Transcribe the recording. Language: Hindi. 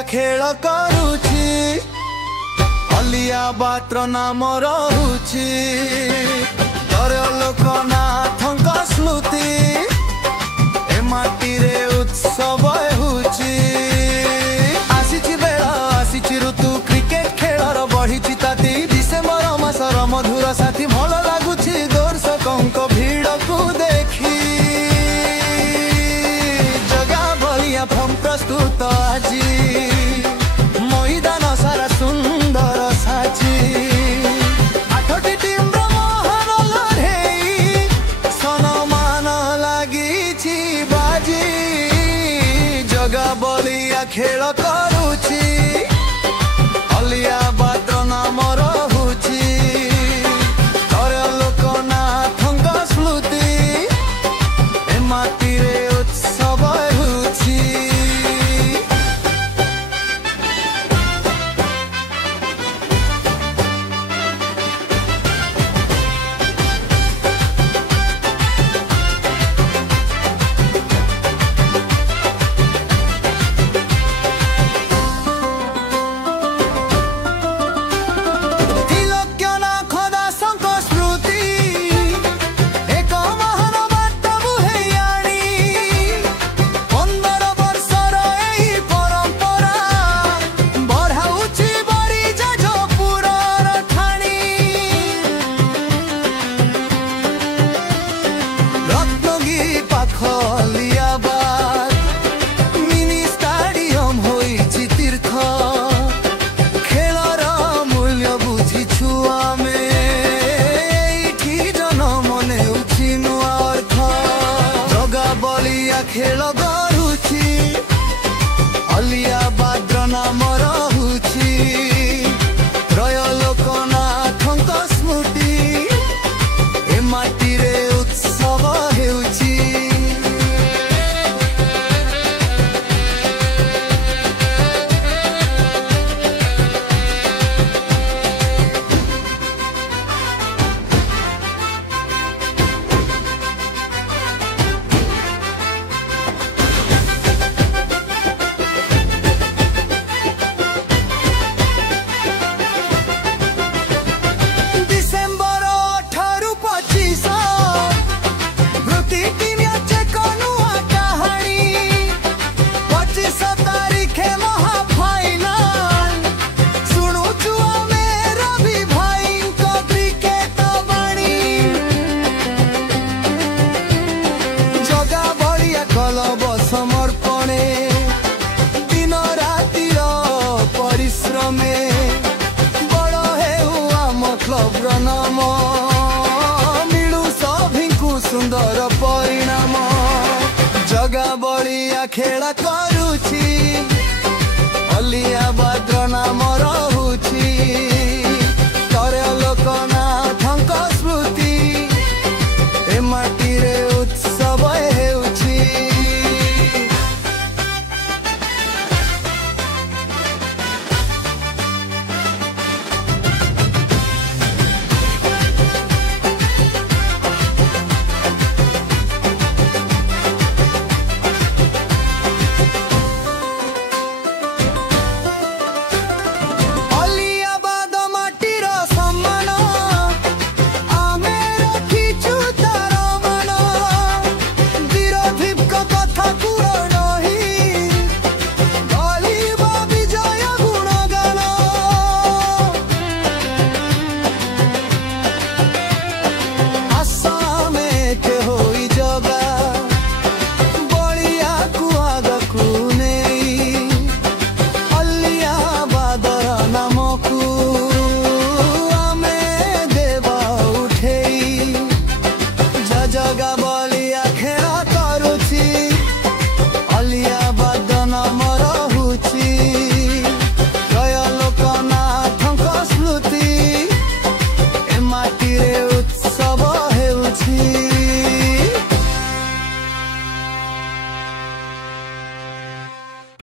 बलिया खेल करुछि अलिया बात्र नाम रहुछि तोर लोकनाथक स्मृति ए माटी रे उत्सव होछि आसीछि बेला आसीछि ऋतु क्रिकेट खेलर बढ़िछि ताती डिसेम्बर मासर मधुर साथी भल लागुछि दर्शकଙ୍କ भिड़कु देखि जगा बलिया फम प्रस्तुत आजी मैदान सारा सुंदर साजी आठटी टीम महान लड़े सनमान लागिछि बाजी जगा बलिया खेल करुछि अलिया बाद्र नाम रहुछि तोर लोकनाथक स्मृति ए माटी रे उत्सव होछि। खेल करुछि अलिया बाद्र नाम रहुछि त्रय लोकनाथक स्मृति ए माटी रे उत्सव हेउछि। समर्पणे दिन रातिर परिश्रमे बड़ हेउ आम क्लब नाम मिलू सभिंकु सुंदर परिणाम जगा बलिया खेल करुछि अलिया बाद्र नाम